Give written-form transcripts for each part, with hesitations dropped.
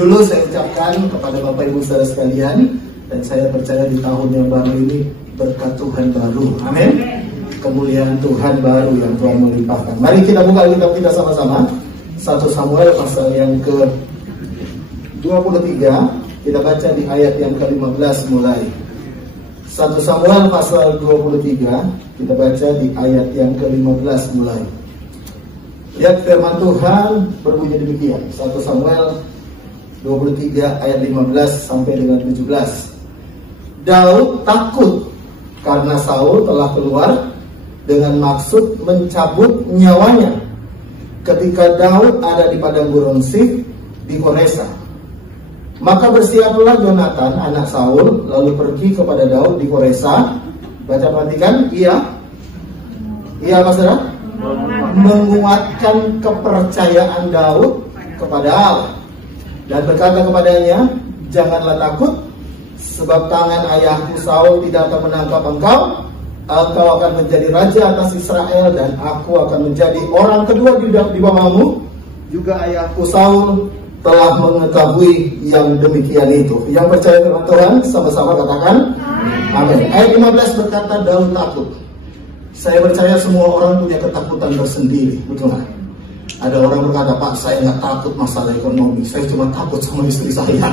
dulu saya ucapkan kepada Bapak Ibu Saudara sekalian, dan saya percaya di tahun yang baru ini berkat Tuhan baru, amin. Kemuliaan Tuhan baru yang Tuhan melimpahkan. Mari kita buka kitab kita sama-sama. 1 Samuel pasal yang ke-23, kita baca di ayat yang ke-15 mulai. 1 Samuel pasal 23, kita baca di ayat yang ke-15 mulai. Lihat firman Tuhan berbunyi demikian. 1 Samuel 23 ayat 15 sampai dengan 17. Daud takut karena Saul telah keluar dengan maksud mencabut nyawanya ketika Daud ada di padang gurun Sif di Horesa. Maka bersiaplah Yonatan anak Saul lalu pergi kepada Daud di Horesa. Baca perhatikan, iya apa saudara? Menguatkan kepercayaan Daud kepada Allah dan berkata kepadanya, janganlah takut, sebab tangan ayahku Saul tidak akan menangkap engkau. Engkau akan menjadi raja atas Israel dan aku akan menjadi orang kedua di bawahmu. Juga ayahku Saul telah mengetahui yang demikian itu. Yang percaya dengan Tuhan sama-sama katakan amin. Ayat 15 berkata Daud takut. Saya percaya semua orang punya ketakutan tersendiri, betul nggak? Ada orang berkata, Pak, saya nggak takut masalah ekonomi, saya cuma takut sama istri saya.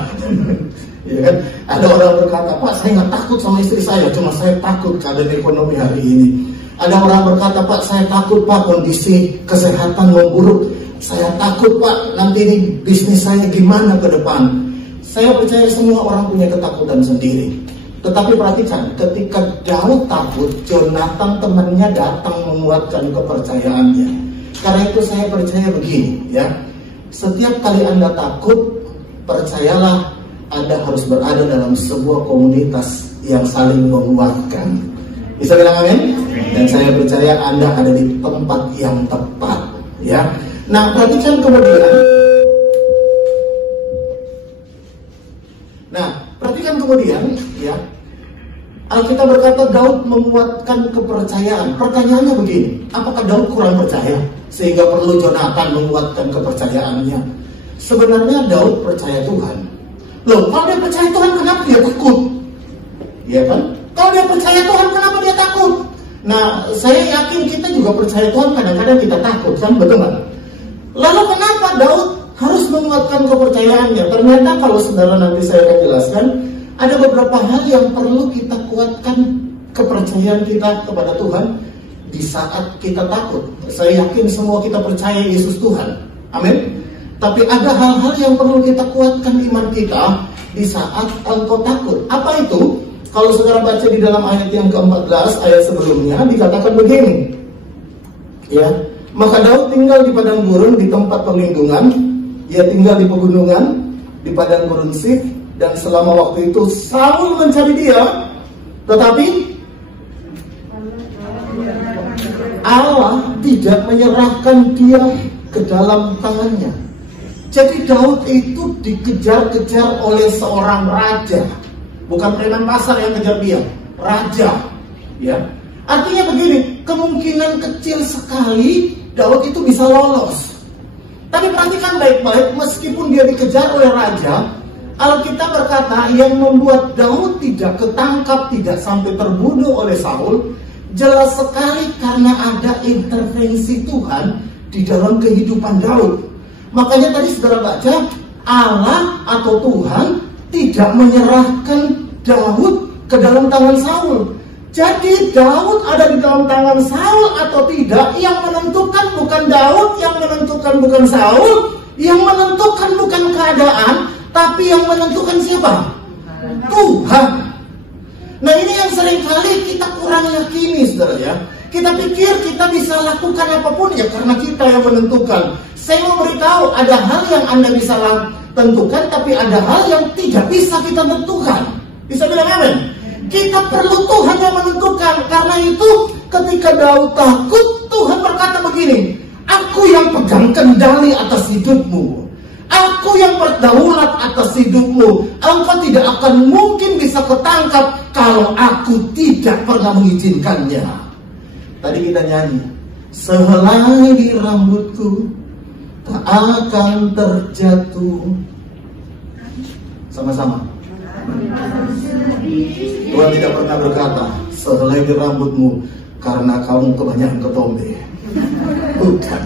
Ya kan? Ada orang berkata, Pak, saya nggak takut sama istri saya, cuma saya takut keadaan ekonomi hari ini. Ada orang berkata, Pak, saya takut, Pak, kondisi kesehatan memburuk. Saya takut, Pak, nanti ini bisnis saya gimana ke depan. Saya percaya semua orang punya ketakutan sendiri. Tetapi perhatikan, ketika Daud takut, Yonatan temannya datang menguatkan kepercayaannya. Karena itu saya percaya begini, ya. Setiap kali Anda takut, percayalah Anda harus berada dalam sebuah komunitas yang saling menguatkan. Bisa bilang amin? Dan saya percaya Anda ada di tempat yang tepat, ya. Nah, perhatikan kemudian, ya. Alkitab berkata Daud menguatkan kepercayaan. Pertanyaannya begini, apakah Daud kurang percaya sehingga perlu Yonatan menguatkan kepercayaannya? Sebenarnya Daud percaya Tuhan. Loh, kalau dia percaya Tuhan, kenapa dia takut? Ya kan? Kalau dia percaya Tuhan, kenapa dia takut? Nah, saya yakin kita juga percaya Tuhan, kadang-kadang kita takut, kan? Betul nggak? Lalu kenapa Daud harus menguatkan kepercayaannya? Ternyata kalau saudara nanti saya akan jelaskan, ada beberapa hal yang perlu kita kuatkan kepercayaan kita kepada Tuhan di saat kita takut. Saya yakin semua kita percaya Yesus Tuhan. Amin. Tapi ada hal-hal yang perlu kita kuatkan iman kita di saat engkau takut. Apa itu? Kalau saudara baca di dalam ayat yang ke-14, ayat sebelumnya, dikatakan begini. Ya, maka Daud tinggal di padang gurun di tempat perlindungan. Ia tinggal di pegunungan di padang gurun Sif. Dan selama waktu itu Saul mencari dia, tetapi Allah tidak menyerahkan dia ke dalam tangannya. Jadi Daud itu dikejar-kejar oleh seorang raja, bukan preman pasar yang kejar dia, raja. Ya, artinya begini, kemungkinan kecil sekali Daud itu bisa lolos. Tapi perhatikan baik-baik, meskipun dia dikejar oleh raja, Alkitab berkata yang membuat Daud tidak ketangkap, tidak sampai terbunuh oleh Saul, jelas sekali karena ada intervensi Tuhan di dalam kehidupan Daud. Makanya tadi saudara baca, Allah atau Tuhan tidak menyerahkan Daud ke dalam tangan Saul. Jadi Daud ada di dalam tangan Saul atau tidak, yang menentukan bukan Daud, yang menentukan bukan Saul, yang menentukan bukan keadaan, tapi yang menentukan siapa? Tuhan. Nah, ini yang seringkali kita kurang yakini, saudara, ya. Kita pikir kita bisa lakukan apapun ya karena kita yang menentukan. Saya mau beritahu, ada hal yang Anda bisa tentukan, tapi ada hal yang tidak bisa kita tentukan. Bisa bilang amin? Kita perlu Tuhan yang menentukan. Karena itu ketika Daud takut, Tuhan berkata begini, aku yang pegang kendali atas hidupmu, aku yang berdaulat atas hidupmu. Engkau tidak akan mungkin bisa ketangkap kalau aku tidak pernah mengizinkannya. Tadi kita nyanyi, sehelai di rambutku tak akan terjatuh, Sama-sama. Tuhan tidak pernah berkata, sehelai rambutmu karena kamu kebanyakan ketombe. Bukan.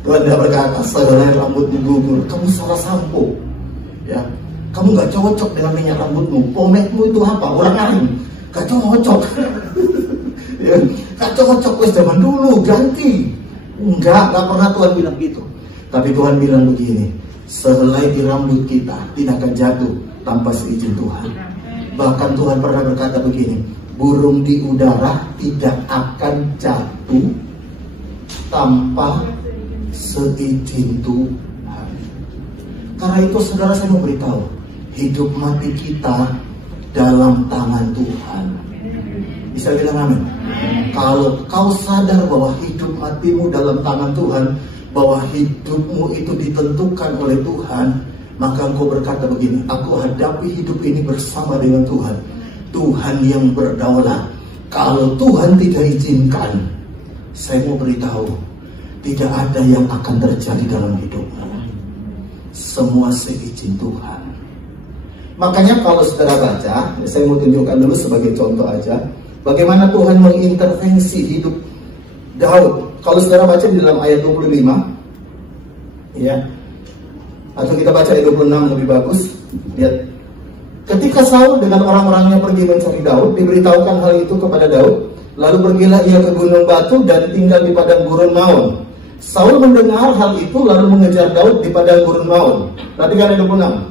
Tuhan tidak berkata, sehelai rambutmu gugur, kamu salah sampo. Ya, kamu gak cocok dengan minyak rambutmu. Pomade-mu itu apa? Orang lain. Gak cocok. Ya, gak cocok. Wes zaman dulu ganti. Enggak pernah Tuhan bilang gitu. Tapi Tuhan bilang begini, sehelai di rambut kita tidak akan jatuh tanpa seizin Tuhan. Bahkan Tuhan pernah berkata begini, burung di udara tidak akan jatuh tanpa seizin Tuhan. Karena itu saudara, saya mau beritahu, hidup mati kita dalam tangan Tuhan. Bisa bilang amin? Kalau kau sadar bahwa hidup matimu dalam tangan Tuhan, bahwa hidupmu itu ditentukan oleh Tuhan, maka engkau berkata begini, aku hadapi hidup ini bersama dengan Tuhan. Tuhan yang berdaulat. Kalau Tuhan tidak izinkan, saya mau beritahu, tidak ada yang akan terjadi dalam hidupmu. Semua seizin Tuhan. Makanya kalau saudara baca, saya mau tunjukkan dulu sebagai contoh aja, bagaimana Tuhan mengintervensi hidup Daud. Kalau saudara baca di dalam ayat 25, ya, atau kita baca ayat 26 lebih bagus. Lihat, ketika Saul dengan orang-orangnya pergi mencari Daud, diberitahukan hal itu kepada Daud. Lalu pergilah ia ke gunung batu dan tinggal di padang gurun Maon. Saul mendengar hal itu lalu mengejar Daud di padang gurun Maon. Perhatikan ayat 26.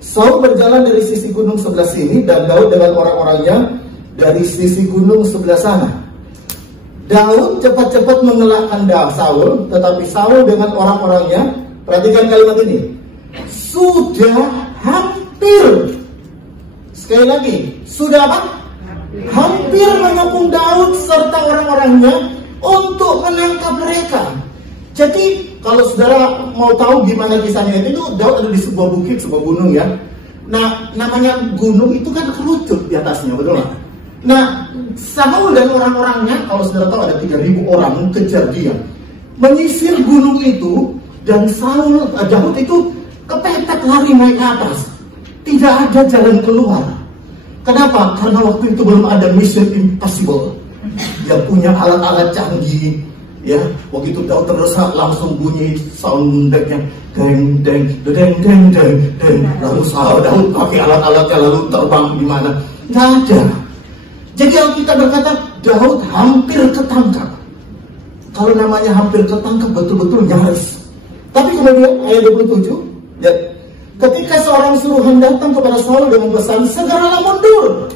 Saul berjalan dari sisi gunung sebelah sini dan Daud dengan orang-orangnya dari sisi gunung sebelah sana. Daud cepat-cepat mengelakkan Saul, tetapi Saul dengan orang-orangnya, perhatikan kalimat ini, sudah hampir, sekali lagi, sudah apa? Hampir mengepung Daud serta orang-orangnya untuk menangkap mereka. Jadi kalau saudara mau tahu gimana kisahnya itu Daud ada di sebuah bukit, sebuah gunung ya. Nah, namanya gunung itu kan kerucut di atasnya, betul nggak? Nah, Saul dan orang-orangnya, kalau saudara tahu ada 3.000 orang kejar dia, menyisir gunung itu, dan Daud itu kepepet lari naik ke atas. Tidak ada jalan keluar. Kenapa? Karena waktu itu belum ada Mission Impossible. Dia punya alat-alat canggih. Ya, begitu Daud terdesak langsung bunyi soundtracknya, deng deng deng deng deng deng. Lalu Daud pakai alat-alatnya lalu terbang di mana? Tidak ada. Jadi Alkitab berkata Daud hampir ketangkap. Kalau namanya hampir ketangkap betul-betul nyaris. Tapi kemudian ayat 27, ya, ketika seorang suruhan datang kepada Saul dengan pesan, segeralah mundur,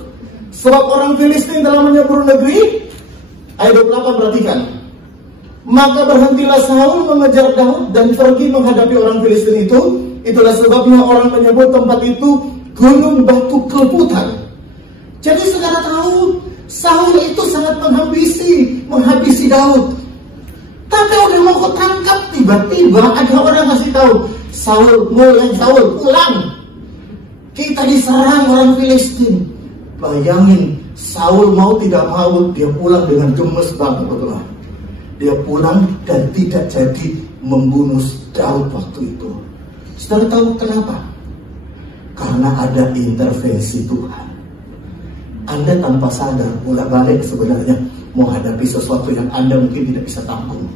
sebab orang Filistin telah menyerbu negeri. Ayat 28 perhatikan. Maka berhentilah Saul mengejar Daud dan pergi menghadapi orang Filistin itu. Itulah sebabnya orang menyebut tempat itu Gunung Batu Kelebutan. Jadi saudara tahu, Saul itu sangat menghabisi Daud. Tapi udah mau ketangkap, tiba-tiba ada orang kasih tahu, Saul, pulang. Kita diserang orang Filistin. Bayangin, Saul mau tidak mau, dia pulang dengan gemes banget, betul. Dia pulang dan tidak jadi membunuh Daud waktu itu. Saudara tahu kenapa? Karena ada intervensi Tuhan. Anda tanpa sadar bolak-balik sebenarnya menghadapi sesuatu yang Anda mungkin tidak bisa tanggung.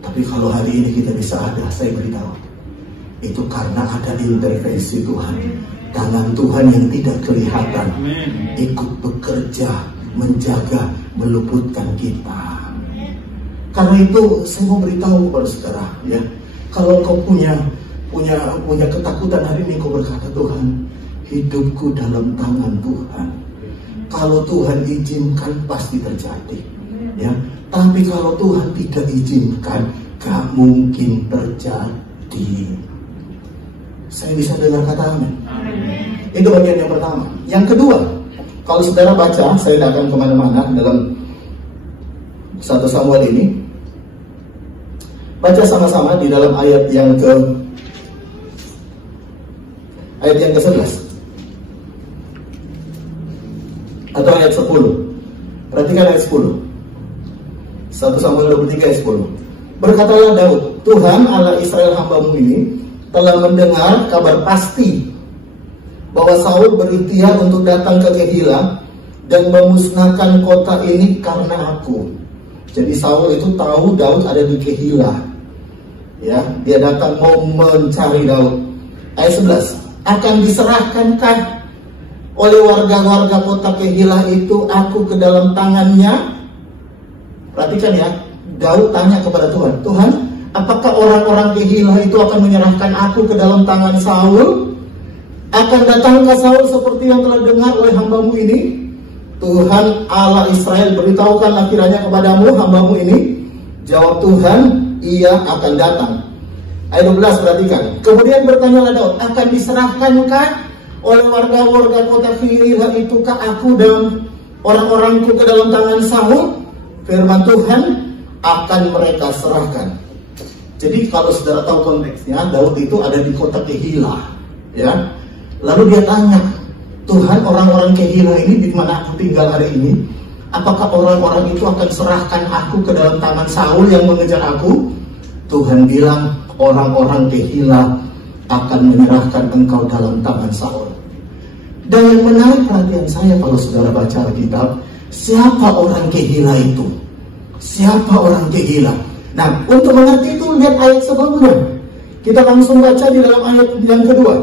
Tapi kalau hari ini kita bisa ada, saya beritahu, itu karena ada intervensi Tuhan. Tangan Tuhan yang tidak kelihatan ikut bekerja, menjaga, meluputkan kita. Karena itu saya mau beritahu kepada saudara, ya, kalau kau punya ketakutan hari ini, kau berkata, Tuhan, hidupku dalam tangan Tuhan. Kalau Tuhan izinkan pasti terjadi, ya. Tapi kalau Tuhan tidak izinkan, gak mungkin terjadi. Saya bisa dengar kata amin. Itu bagian yang pertama. Yang kedua, kalau saudara baca, saya tidak akan kemana-mana dalam 1 Samuel ini. Baca sama-sama di dalam ayat yang ke-11 atau ayat 10. Perhatikan ayat 10. 1 Samuel 23 ayat 10. Berkatalah Daud, Tuhan Allah Israel hamba-Mu ini telah mendengar kabar pasti bahwa Saul berikhtiar untuk datang ke Kehilah dan memusnahkan kota ini karena aku. Jadi Saul itu tahu Daud ada di Kehilah. Ya, dia datang mau mencari Daud. Ayat 11. Akan diserahkankah oleh warga-warga kota Kehilah itu aku ke dalam tangannya? Perhatikan ya, Daud tanya kepada Tuhan, Tuhan, apakah orang-orang Kehilah itu akan menyerahkan aku ke dalam tangan Saul? Akan datangkah Saul seperti yang telah dengar oleh hambamu ini? Tuhan Allah Israel beritahukanlah kiranya kepadamu hambamu ini. Jawab Tuhan, ia akan datang. Ayat 12 perhatikan. Kemudian bertanyalah Daud, akan diserahkankah oleh warga-warga kota Kehilah itukah aku dan orang-orangku ke dalam tangan Saul? Firman Tuhan, akan mereka serahkan. Jadi kalau saudara tahu konteksnya, Daud itu ada di kota Kehilah, ya. Lalu dia tanya, Tuhan, orang-orang Kehilah ini di mana aku tinggal hari ini, apakah orang-orang itu akan serahkan aku ke dalam tangan Saul yang mengejar aku? Tuhan bilang, orang-orang Kehilah akan menyerahkan engkau dalam tangan Saul. Dan yang menarik perhatian saya kalau saudara baca Alkitab, siapa orang Kehilah itu? Siapa orang Kehilah? Nah, untuk mengerti itu lihat ayat sebelumnya. Kita langsung baca di dalam ayat yang kedua.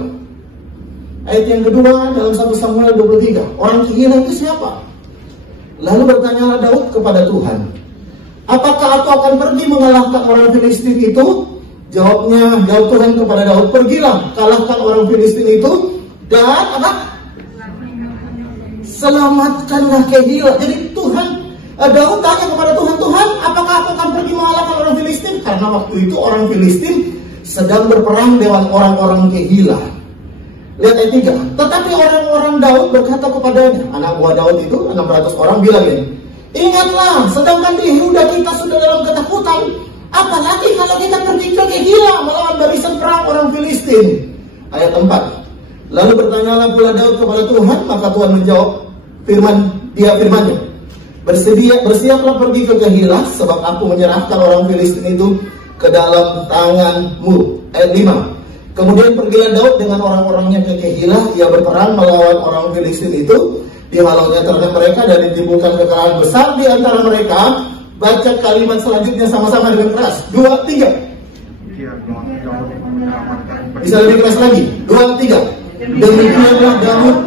Ayat yang kedua dalam 1 Samuel 23. Orang Kehilah itu siapa? Lalu bertanyalah Daud kepada Tuhan, apakah aku akan pergi mengalahkan orang Filistin itu? Jawabnya Daud Tuhan kepada Daud, pergilah, kalahkan orang Filistin itu dan apa? Selamatkanlah Kehilah. Jadi Daud tanya kepada Tuhan, Tuhan, apakah aku akan pergi mengalahkan orang Filistin? Karena waktu itu orang Filistin sedang berperang dengan orang-orang Kehilah. Lihat ayat 3. Tetapi orang-orang Daud berkata kepadanya, anak buah Daud itu 600 orang bilang ini, ingatlah, sedangkan di Yehuda kita sudah dalam ketakutan, apalagi kalau kita pergi ke Kehilah melawan barisan perang orang Filistin. Ayat 4. Lalu bertanyalah pula Daud kepada Tuhan, maka Tuhan menjawab firman-Nya, bersiaplah pergi ke Kehilah, sebab aku menyerahkan orang Filistin itu ke dalam tanganmu. Ayat 5. Kemudian pergilah Daud dengan orang-orangnya ke Kehilah, ia berperang melawan orang Filistin itu, dihalaunya terhadap mereka dan ditimbulkan kekalahan besar di antara mereka. Baca kalimat selanjutnya sama-sama dengan keras. 2, 3. Bisa lebih keras lagi. 2, 3. Demikianlah Daud.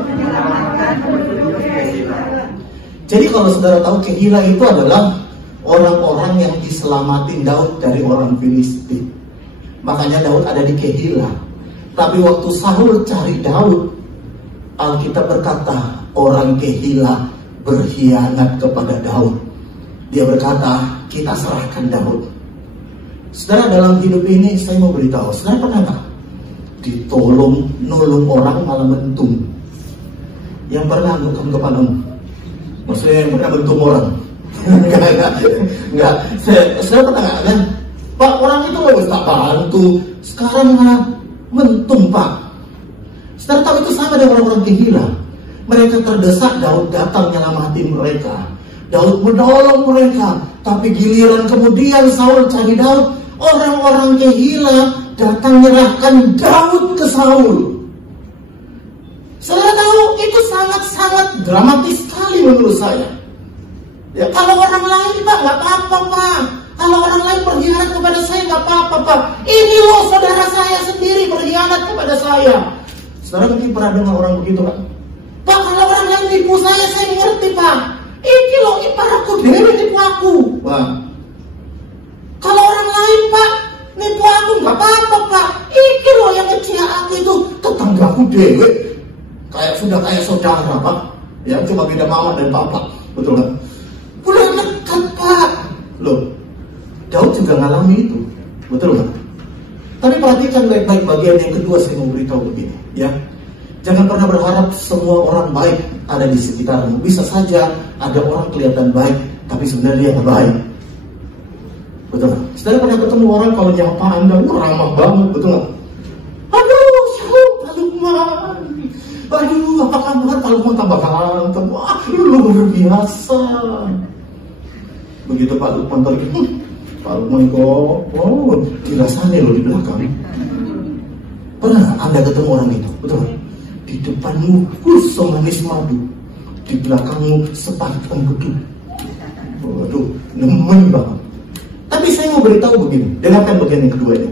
Jadi kalau saudara tahu, Kehilah itu adalah orang-orang yang diselamatin Daud dari orang Filistin. Makanya Daud ada di Kehilah. Tapi waktu Saul cari Daud, Alkitab berkata orang Kehilah berkhianat kepada Daud. Dia berkata, kita serahkan Daud. Saudara, dalam hidup ini saya mau beritahu, saudara pernah gak nolong orang malah mentung? Yang pernah bukan kepadamu, maksudnya yang pernah bentung orang. Enggak. Saya pernah gak kan? Pak, orang itu mau tak bantu, sekarang malah mentung, Pak. Saudara tahu itu sama dengan orang-orang Kehilah. Mereka terdesak, Daud datang nyelamatin mereka. Daud menolong mereka. Tapi giliran kemudian Saul cari Daud, orang-orang Kehilah datang menyerahkan Daud ke Saul. Saudara tahu itu sangat-sangat dramatis sekali menurut saya. Ya, kalau orang lain, Pak, nggak apa-apa, Pak. Kalau orang lain berkhianat kepada saya, nggak apa-apa, Pak. Ini loh saudara saya sendiri berkhianat kepada saya. Saudara mungkin pernah dengar orang begitu, Pak. Pak, kalau orang lain nipu saya ngerti, Pak. Ini loh ipar aku, dewe nipu aku. Wah. Kalau orang lain, Pak, nipu aku, nggak apa-apa, Pak. Ini loh yang ngecil aku itu tetanggaku dewe. Sudah kayak saudara, Pak. Ya, cuma beda mama dan papa. Betul kan? Udah dekat, Pak. Loh, Daud juga ngalami itu, betul nggak? Tapi perhatikan baik-baik bagian yang kedua, saya mau beritahu begini, ya. Jangan pernah berharap semua orang baik ada di sekitarmu. Bisa saja ada orang kelihatan baik, tapi sebenarnya dia nggak baik. Betul nggak? Saudara pernah ketemu orang kalau nyapa Anda, ramah banget, betul nggak? Aduh, Pak Lukman. Aduh, apa kabar? Pak Lukman tambah ganteng. Wah, luar biasa. Begitu Pak Lukman pergi, Pak Lukman kok, dirasanya loh di belakang. Pernah Anda ketemu orang itu? Betul? Di depanmu semanis madu, di belakangmu sepahit empedu. Waduh, nemen banget. Tapi saya mau beritahu begini, dengarkan bagian yang kedua ini.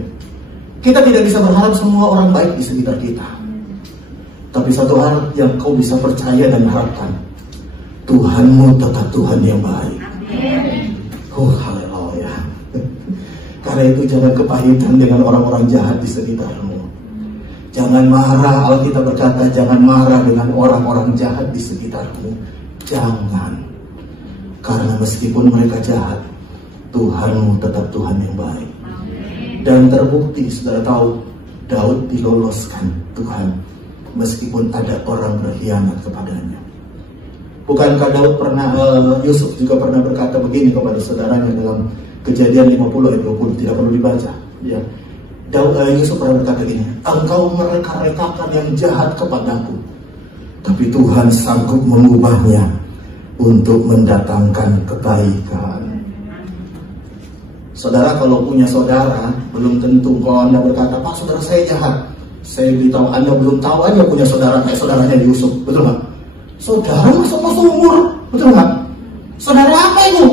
Kita tidak bisa berharap semua orang baik di sekitar kita. Tapi satu hal yang kau bisa percaya dan harapkan, Tuhanmu tetap Tuhan yang baik. Oh, haleluya. Karena itu jangan kepahitan dengan orang-orang jahat di sekitarmu. Jangan marah, Alkitab berkata, jangan marah dengan orang-orang jahat di sekitarmu. Jangan. Karena meskipun mereka jahat, Tuhanmu tetap Tuhan yang baik. Dan terbukti, saudara tahu, Daud diloloskan Tuhan meskipun ada orang berkhianat kepadanya. Bukankah Daud pernah, Yusuf juga pernah berkata begini kepada saudaranya dalam Kejadian 50 ayat 20, tidak perlu dibaca. Ya. Yusuf pernah berkata gini, engkau mereka-rekakan yang jahat kepadaku, tapi Tuhan sanggup mengubahnya untuk mendatangkan kebaikan. Saudara kalau punya saudara, belum tentu kalau Anda berkata, Pak saudara saya jahat, saya beritahu Anda belum tahu Anda punya saudara kayak saudaranya Yusuf, betul nggak? Saudara sama seumur, betul nggak? Saudara apa itu?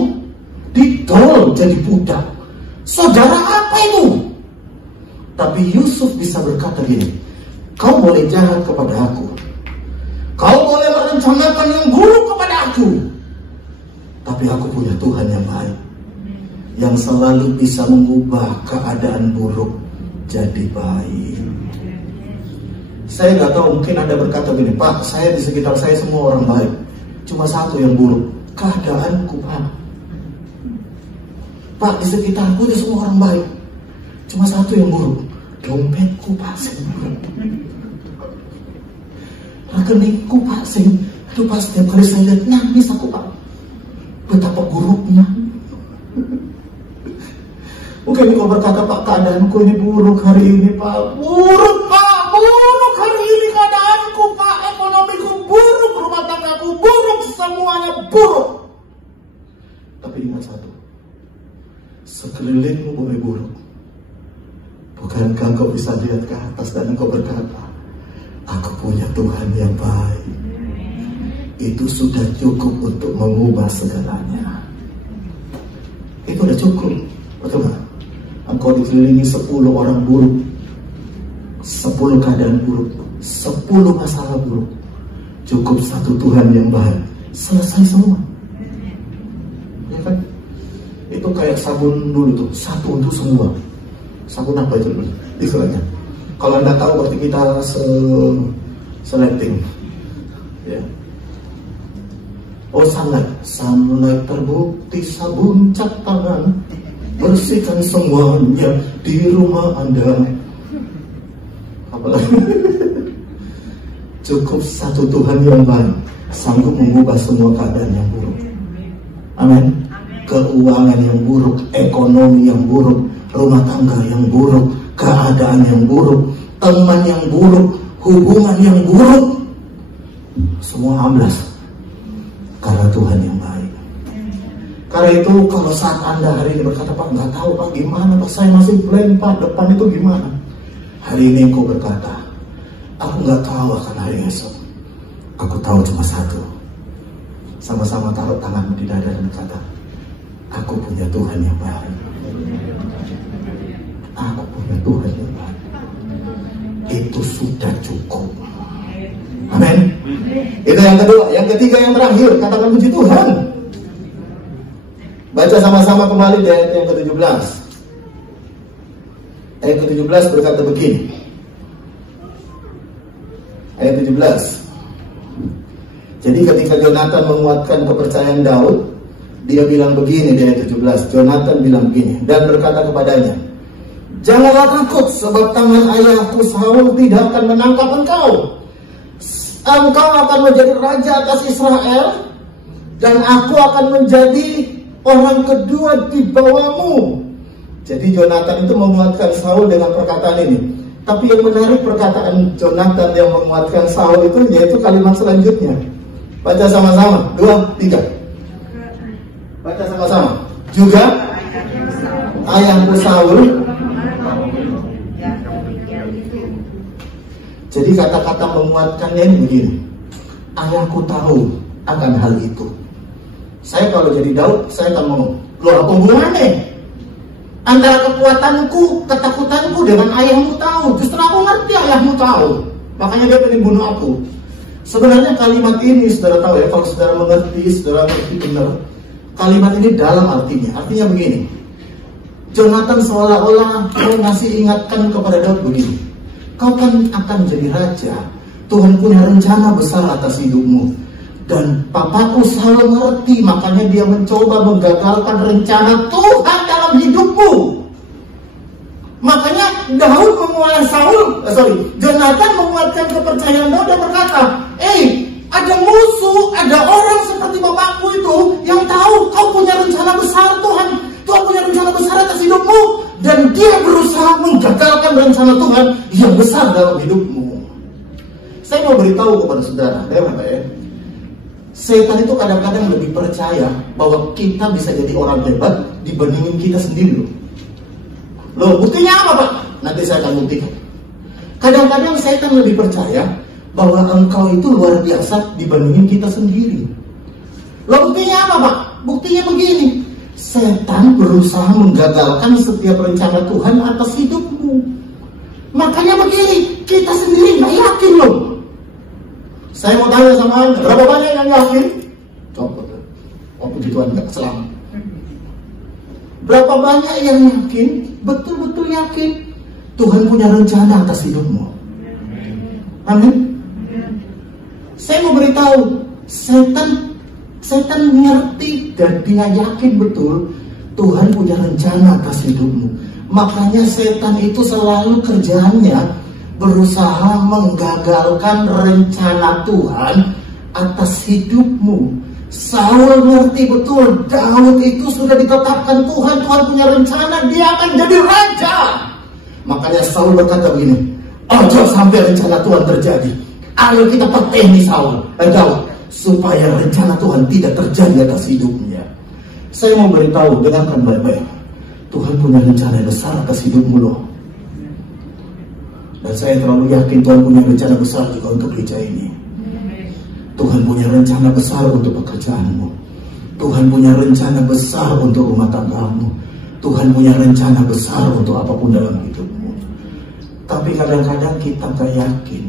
Didol jadi budak. Saudara apa itu? Tapi Yusuf bisa berkata gini, kau boleh jahat kepada aku, kau boleh merencanakan yang buruk kepada aku, tapi aku punya Tuhan yang baik, yang selalu bisa mengubah keadaan buruk jadi baik. Saya nggak tahu, mungkin Anda berkata gini, Pak, saya di sekitar saya semua orang baik, cuma satu yang buruk, keadaanku, Pak. Pak, di sekitarku itu semua orang baik, cuma satu yang buruk, dompetku, Pak. Rekeningku, Pak. Itu pas setiap kali saya lihat nangis aku, Pak. Betapa buruknya. Mungkin kau berkata, Pak, keadaanku ini buruk hari ini, Pak. Buruk, Pak. Buruk hari ini keadaanku, Pak. Ekonomiku buruk, rumah tanggaku buruk, semuanya buruk. Tapi ingat satu, sekelilingmu boleh buruk, bukankah kau bisa lihat ke atas dan engkau berkata, aku punya Tuhan yang baik. Itu sudah cukup untuk mengubah segalanya. Itu sudah cukup, betul gak? Engkau dikelilingi 10 orang buruk, 10 keadaan buruk, 10 masalah buruk, cukup satu Tuhan yang baik, selesai semua. Ya kan? Itu kayak sabun dulu tuh, satu untuk semua. Sabun apa itu dulu istilahnya? Kalau Anda tahu berarti kita selecting, ya. Oh sunlight terbukti sabun cat tangan, bersihkan semuanya di rumah Anda. Apalagi cukup satu Tuhan yang baik, sanggup mengubah semua keadaan yang buruk. Amin. Keuangan yang buruk, ekonomi yang buruk, rumah tangga yang buruk, keadaan yang buruk, teman yang buruk, hubungan yang buruk, semua amblas karena Tuhan yang baik. Karena itu kalau saat Anda hari ini berkata, Pak, nggak tahu Pak gimana, Pak saya masih blank Pak, depan itu gimana? Hari ini engkau berkata, aku nggak tahu akan hari esok, aku tahu cuma satu. Sama-sama taruh tanganmu di dada dan berkata, aku punya Tuhan yang baik. Aku punya Tuhan yang baik. Itu sudah cukup. Amin. Itu yang kedua. Yang ketiga, yang terakhir, katakan puji Tuhan. Baca sama-sama kembali di ayat yang ke-17. Ayat ke-17 berkata begini. Ayat 17. Jadi ketika Jonathan menguatkan kepercayaan Daud, dia bilang begini di ayat 17. Jonathan bilang begini dan berkata kepadanya, janganlah takut, sebab tangan ayahku Saul tidak akan menangkap engkau. Engkau akan menjadi raja atas Israel, dan aku akan menjadi orang kedua di bawahmu. Jadi Jonathan itu menguatkan Saul dengan perkataan ini. Tapi yang menarik perkataan Jonathan yang menguatkan Saul itu, yaitu kalimat selanjutnya. Baca sama-sama, 2, 3. Baca sama-sama. Juga ayahku Saul. Jadi kata-kata menguatkannya ini begini, ayahku tahu akan hal itu. Saya kalau jadi Daud, saya akan ngomong, loh apa hubungannya antara kekuatanku, ketakutanku dengan ayahmu tahu? Justru aku ngerti ayahmu tahu, makanya dia pengen bunuh aku. Sebenarnya kalimat ini, saudara tahu ya, kalau saudara mengerti, saudara mengerti benar, kalimat ini dalam artinya begini. Jonathan seolah-olah mau ngasih ingatkan kepada Daud begini, kau kan akan jadi raja, Tuhan punya rencana besar atas hidupmu. Dan papaku selalu mengerti, makanya dia mencoba menggagalkan rencana Tuhan dalam hidupmu. Makanya Daud Jonathan menguatkan kepercayaan Daud dan berkata, ada musuh, ada orang seperti bapakku itu yang tahu kau punya rencana besar Tuhan punya rencana besar atas hidupmu, dan dia berusaha menggagalkan rencana Tuhan yang besar dalam hidupmu. Saya mau beritahu kepada saudara, ya, setan itu kadang-kadang lebih percaya bahwa kita bisa jadi orang hebat dibandingin kita sendiri. Loh, buktinya apa, Pak? Nanti saya akan buktikan. Kadang-kadang setan lebih percaya bahwa engkau itu luar biasa dibandingin kita sendiri. Loh, buktinya apa, Pak? Buktinya begini, setan berusaha menggagalkan setiap rencana Tuhan atas hidupmu. Makanya begini, kita sendiri nggak yakin loh. Saya mau tanya sama Anda, berapa banyak yang yakin? Coba, puji Tuhan nggak selamat. Berapa banyak yang yakin, betul-betul yakin Tuhan punya rencana atas hidupmu? Amin. Saya mau beritahu, setan ngerti dan dia yakin betul Tuhan punya rencana atas hidupmu. Makanya setan itu selalu kerjaannya berusaha menggagalkan rencana Tuhan atas hidupmu. Saul ngerti betul Daud itu sudah ditetapkan Tuhan punya rencana, dia akan jadi raja. Makanya Saul berkata begini, ojo sampai rencana Tuhan terjadi, ayo kita peteni Daud supaya rencana Tuhan tidak terjadi atas hidupnya. Saya mau beritahu, dengarkan baik-baik, Tuhan punya rencana besar atas hidupmu loh. Dan saya terlalu yakin Tuhan punya rencana besar juga untuk gereja ini. Tuhan punya rencana besar untuk pekerjaanmu. Tuhan punya rencana besar untuk rumah tanggamu. Tuhan punya rencana besar untuk apapun dalam hidupmu. Tapi kadang-kadang kita gak yakin.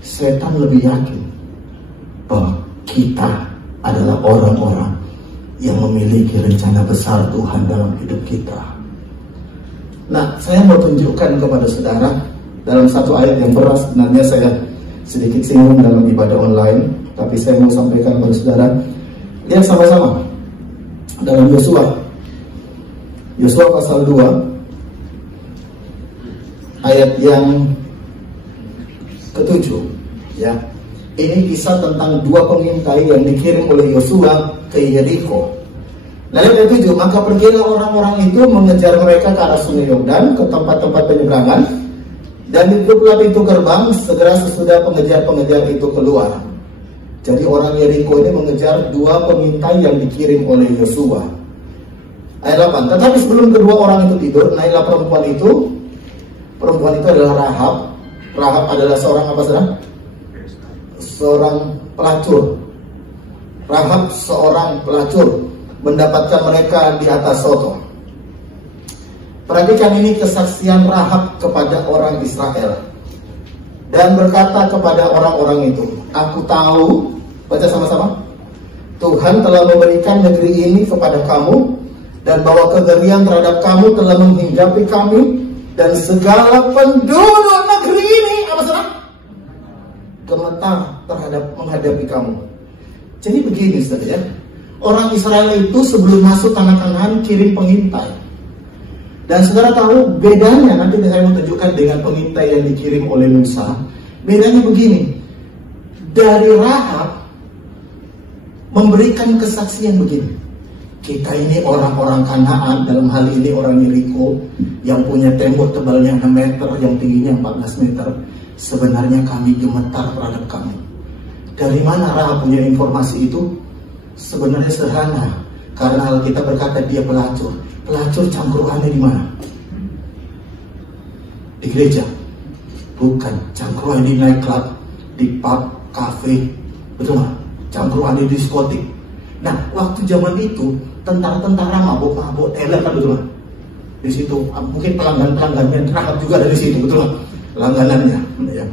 Setan lebih yakin bahwa kita adalah orang-orang yang memiliki rencana besar Tuhan dalam hidup kita. Nah, saya mau tunjukkan kepada saudara dalam satu ayat yang berat. Sebenarnya saya sedikit singgung dalam ibadah online, tapi saya mau sampaikan kepada saudara. Lihat sama-sama dalam Yosua pasal 2 ayat yang ke-7, ya. Ini kisah tentang dua pengintai yang dikirim oleh Yosua ke Yeriko. Lalu ayat 7, maka pergilah orang-orang itu mengejar mereka ke arah sungai Yordan, ke tempat-tempat penyeberangan, dan ditutuplah pintu gerbang segera sesudah pengejar-pengejar itu keluar. Jadi orang Yeriko ini mengejar dua pengintai yang dikirim oleh Yosua. Ayat 8, tetapi sebelum kedua orang itu tidur, naiklah perempuan itu. Perempuan itu adalah Rahab. Rahab adalah seorang apa, saudara? Seorang pelacur. Rahab seorang pelacur, mendapatkan mereka di atas Soto. Perhatikan ini kesaksian Rahab kepada orang Israel. Dan berkata kepada orang-orang itu, aku tahu, baca sama-sama, Tuhan telah memberikan negeri ini kepada kamu, dan bahwa kengerian terhadap kamu telah menghinggapi kami, dan segala penduduk negeri ini, apa saudara? Gemetar terhadap menghadapi kamu. Jadi begini saudara ya, orang Israel itu sebelum masuk tanah Kanaan kirim pengintai. Dan saudara tahu bedanya, nanti saya mau tunjukkan dengan pengintai yang dikirim oleh Musa. Bedanya begini, dari Rahab memberikan kesaksian begini, kita ini orang-orang Kanaan, dalam hal ini orang Yeriko, yang punya tembok tebalnya 6 meter, yang tingginya 14 meter. Sebenarnya kami gemetar terhadap kamu. Dari mana Rahab punya informasi itu? Sebenarnya sederhana, karena Alkitab berkata dia pelacur. Pelacur cangkruannya di mana? Di gereja, Bukan. Cangkruan di night club, di pub, cafe, betul nggak? Cangkruan di diskotik. Nah, waktu zaman itu tentara-tentara mabuk-mabuk, teler kan, betul nggak? Di situ mungkin pelanggan-pelanggannya rahab juga dari situ, betul nggak? Langganannya. Ya.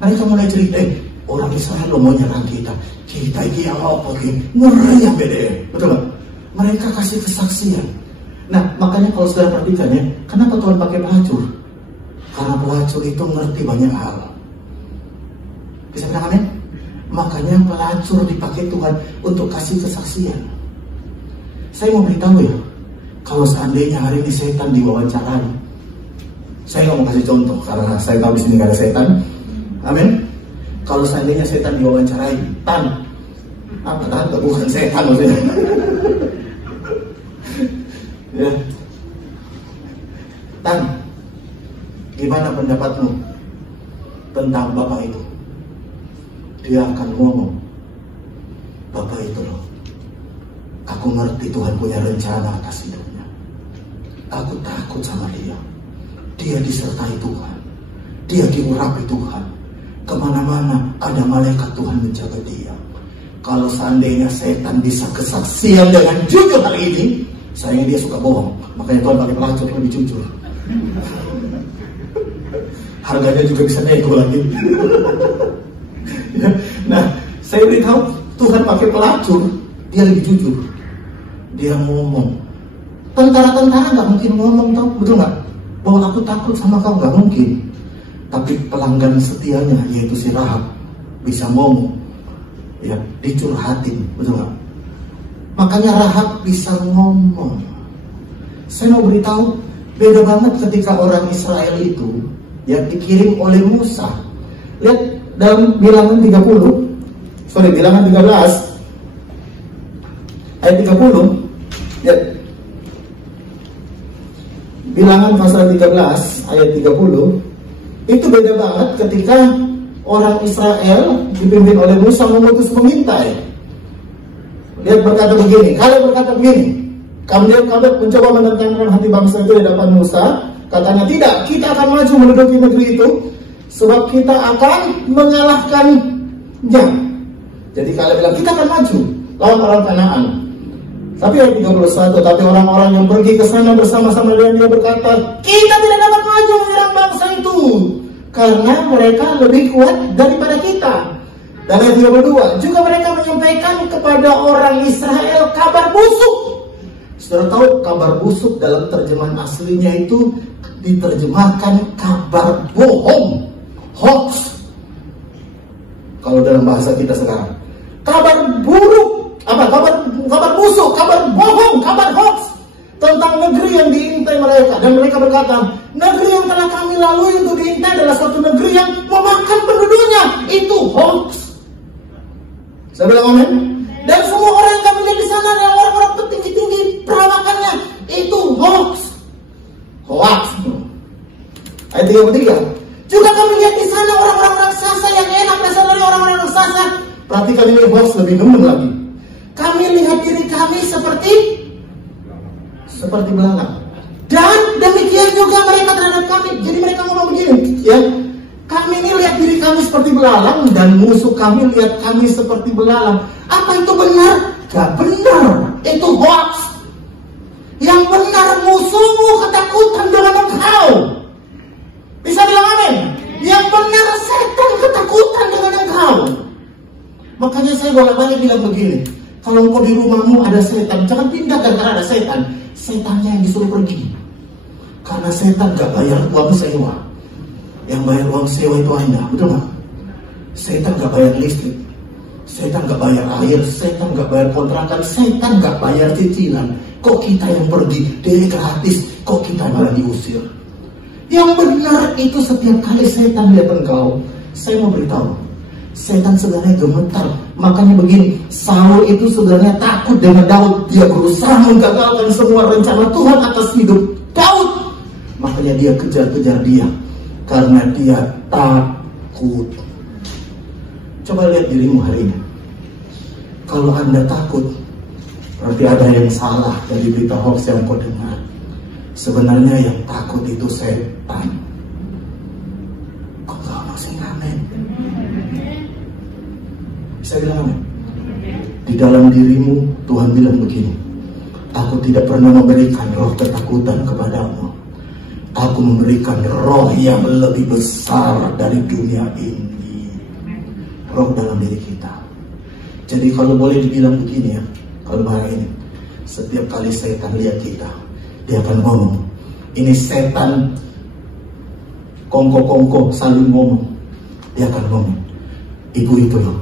Mereka mulai cerita, orang Israel lo mau nyerang kita ini apa lagi? Ngeri ya beda, betul nggak? Mereka kasih kesaksian. Nah, makanya kalau saudara perhatikan ya, kenapa Tuhan pakai pelacur? Karena pelacur itu ngerti banyak hal. Bisa bilang amin? Makanya pelacur dipakai Tuhan untuk kasih kesaksian. Saya mau beritahu ya, kalau seandainya hari ini setan diwawancarai, saya nggak mau kasih contoh karena saya tahu di sini nggak ada setan. Amin. Kalau seandainya setan diwawancarai, apa tante bukan setan maksudnya. Ya. Gimana pendapatmu tentang bapak itu? Dia akan ngomong, bapak itu loh, aku ngerti Tuhan punya rencana atas hidupnya. Aku takut sama dia. Dia disertai Tuhan. Dia diurapi Tuhan. Kemana-mana ada malaikat Tuhan menjaga dia. Kalau seandainya setan bisa kesaksian dengan jujur hari ini, sayangnya dia suka bohong. Makanya Tuhan pakai pelacur lebih jujur. Harganya juga bisa nego lagi. Nah, saya beritahu Tuhan pakai pelacur, dia lebih jujur. Dia ngomong. Tentara-tentara nggak mungkin ngomong, tau, betul nggak? Bahwa aku takut sama kau, nggak mungkin. Tapi pelanggan setianya, yaitu si Rahab, bisa ngomong, ya, dicurhatin, betul nggak? Makanya Rahab bisa ngomong. Saya mau beritahu, beda banget ketika orang Israel itu yang dikirim oleh Musa. Lihat dalam Bilangan 13 ayat 30. Lihat. Bilangan pasal 13 ayat 30. Itu beda banget ketika orang Israel dipimpin oleh Musa memutus mengintai. Lihat berkata begini, Kaleb berkata begini, kemudian Kaleb mencoba menentangkan hati bangsa itu di hadapan Musa. Katanya, tidak, kita akan maju menduduki negeri itu, sebab kita akan mengalahkannya. Jadi Kaleb bilang, kita akan maju lawan orang Kanaan. Tapi ayat 31, tapi orang-orang yang pergi ke sana bersama-sama dengan dia berkata, kita tidak dapat maju menyerang bangsa itu, karena mereka lebih kuat daripada kita. Dan ayat 32, juga mereka menyampaikan kepada orang Israel kabar busuk. Saudara tahu kabar busuk dalam terjemahan aslinya itu diterjemahkan kabar bohong, hoax. Kalau dalam bahasa kita sekarang, kabar buruk, kabar busuk, kabar bohong, kabar hoax tentang negeri yang diintai mereka. Dan mereka berkata, negeri yang telah kami lalui untuk diintai adalah suatu negeri yang memakan penduduknya. Itu hoax. Saya bilang amin. Dan semua orang yang kami lihat di sana adalah orang-orang petinggi-tinggi perawakannya. Itu hoax. Ayat 33. Juga kami lihat di sana orang-orang raksasa yang enak berasal dari orang-orang raksasa. Perhatikan ini hoax lebih gemuk lagi. Kami lihat diri kami seperti belalang. Dan demikian juga mereka terhadap kami. Jadi mereka ngomong begini, ya. Kami ini lihat diri kami seperti belalang dan musuh kami lihat kami seperti belalang. Apa itu benar? Gak benar. Itu hoax. Yang benar, musuhmu ketakutan dengan engkau. Bisa bilang amin? Yang benar, setan ketakutan dengan engkau. Makanya saya bolak-balik bilang begini, kalau engkau di rumahmu ada setan, jangan pindah karena ada setan. Setannya yang disuruh pergi. Karena setan gak bayar uang sewa. Yang bayar uang sewa itu Anda, betul gak? Setan gak bayar listrik, setan gak bayar air, setan gak bayar kontrakan, setan gak bayar cicilan. Kok kita yang pergi, dia gratis, kok kita malah diusir? Yang benar itu setiap kali setan lihat engkau, saya mau beritahu, setan sebenarnya gemetar. Makanya begini, Saul itu sebenarnya takut dengan Daud. Dia berusaha menggagalkan semua rencana Tuhan atas hidup Daud. Makanya dia kejar-kejar dia, karena dia takut. Coba lihat dirimu hari ini. Kalau Anda takut, berarti ada yang salah dari berita hoax yang kau dengar. Sebenarnya yang takut itu setan. Kau tahu? Bisa bilang amin? Di dalam dirimu Tuhan bilang begini, aku tidak pernah memberikan roh ketakutan kepadamu. Aku memberikan roh yang lebih besar dari dunia ini. Roh dalam diri kita. Jadi kalau boleh dibilang begini ya, kalau bahaya ini, setiap kali setan lihat kita, dia akan ngomong, ini setan kongko-kongko saling ngomong. Dia akan ngomong, ibu itu loh,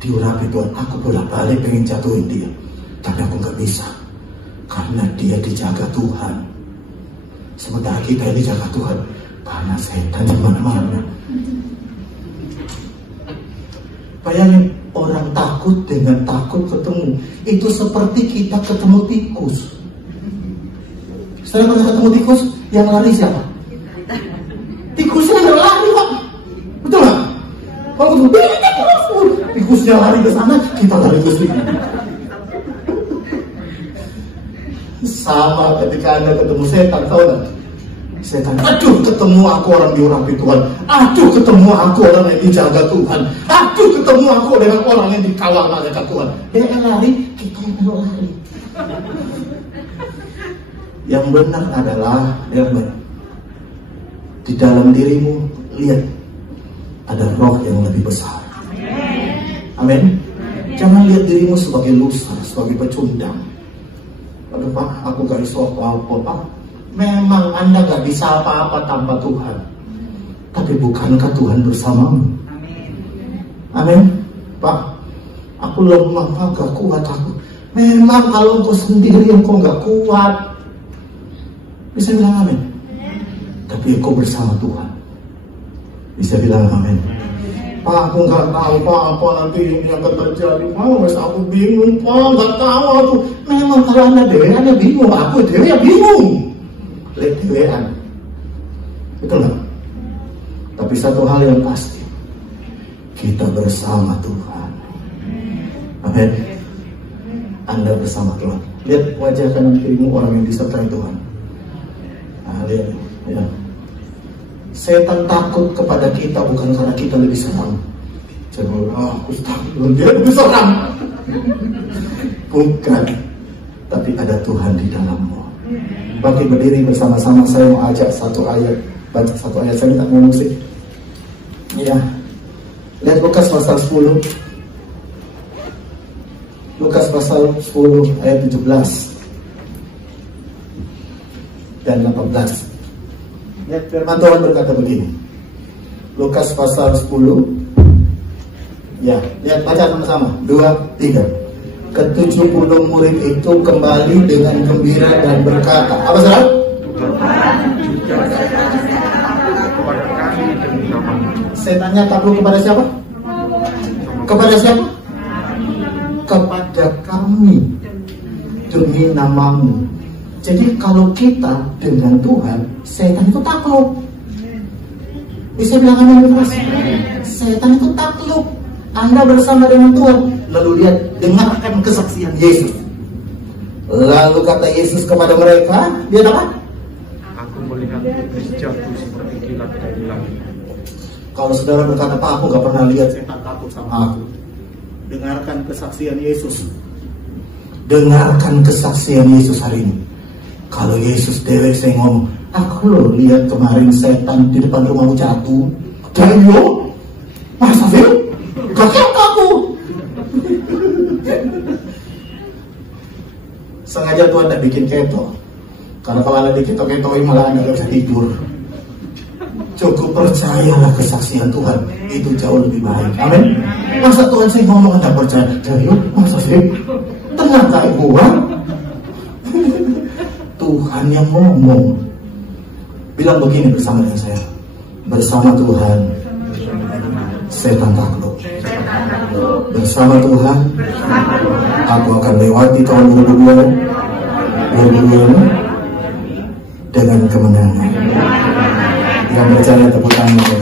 diurapi Tuhan, aku bolak-balik pengen jatuhin dia, tapi aku gak bisa, karena dia dijaga Tuhan. Sementara kita ini jaga Tuhan, karena setan di mana-mana. Bayangin, orang takut dengan takut ketemu, itu seperti kita ketemu tikus. Setelah kita ketemu tikus, yang lari siapa? Tikusnya yang lari, Pak. Betul nggak? Kalau tikusnya lari ke sana, kita lari ke sini. Sama ketika Anda ketemu setan, tahu nggak? Setan, aduh ketemu aku orang diurapi Tuhan, aduh ketemu aku orang yang dijaga Tuhan, aduh ketemu aku dengan orang yang dikawal malaikat Tuhan. Dia yang lari, kita yang lari. Yang benar adalah, di dalam dirimu lihat ada roh yang lebih besar. Amin. Jangan lihat dirimu sebagai lusa, sebagai pecundang. Aduh Pak, aku gak bisa apa-apa Pak. Memang Anda gak bisa apa-apa tanpa Tuhan. Tapi bukankah Tuhan bersamamu? Amin. Pak, aku lemah Pak, gak kuat aku. Memang kalau engkau sendiri engkau gak kuat. Bisa bilang amin. Tapi engkau bersama Tuhan. Bisa bilang amin. Pak, aku nggak tahu Pak apa nanti yang akan terjadi. Mas aku bingung Pak, nggak tahu aku. Memang kalau Anda bingung, aku dewe bingung. Lihat dewean, betul nggak? Tapi satu hal yang pasti, kita bersama Tuhan. Amin. Anda bersama Tuhan. Lihat wajah kanan kirimu orang yang disertai Tuhan. Nah, lihat ya. Setan takut kepada kita bukan karena kita lebih serang. Jangan, aku takut dia lebih serang. Bukan. Tapi ada Tuhan di dalammu. Bagi berdiri bersama-sama, saya mau ajak satu ayat. Baca satu ayat, saya minta musik. Ya. Lihat Lukas pasal 10. Lukas pasal 10 ayat 17 dan 18. Lihat firman Tuhan berkata begini. Lukas pasal 10. Ya, lihat baca sama-sama. 2, 3. Ke-70 murid itu kembali dengan gembira dan berkata, apa salah? Setannya takluk kepada siapa? Kepada siapa? Kepada kami demi namamu. Jadi kalau kita dengan Tuhan, setan itu takluk. Bisa bilang amin? Setan itu takluk. Anda bersama dengan Tuhan. Lalu lihat, dengarkan kesaksian Yesus. Lalu kata Yesus kepada mereka, dia apa? Aku melihat iblis jatuh seperti kilat dari langit. Kalau saudara berkata, Pak, aku gak pernah lihat setan takut sama aku. Dengarkan kesaksian Yesus. Dengarkan kesaksian Yesus hari ini. Kalau Yesus dewek saya ngomong, aku loh lihat kemarin setan di depan rumahmu jatuh. Dan yo, masa sih? Kakak aku. Sengaja Tuhan tak bikin keto. Karena kalau Anda bikin keto malah Anda gak bisa tidur. Cukup percayalah kesaksian Tuhan. Itu jauh lebih baik. Amin. Masa Tuhan saya ngomong Anda percaya? Jadi masa sih? Tenang kayak gua. Tuhan yang ngomong. Bilang begini bersama dengan saya. Bersama Tuhan setan takluk. Bersama Tuhan aku akan lewati tahun 2022 dengan kemenangan. Yang percaya tepuk tangan.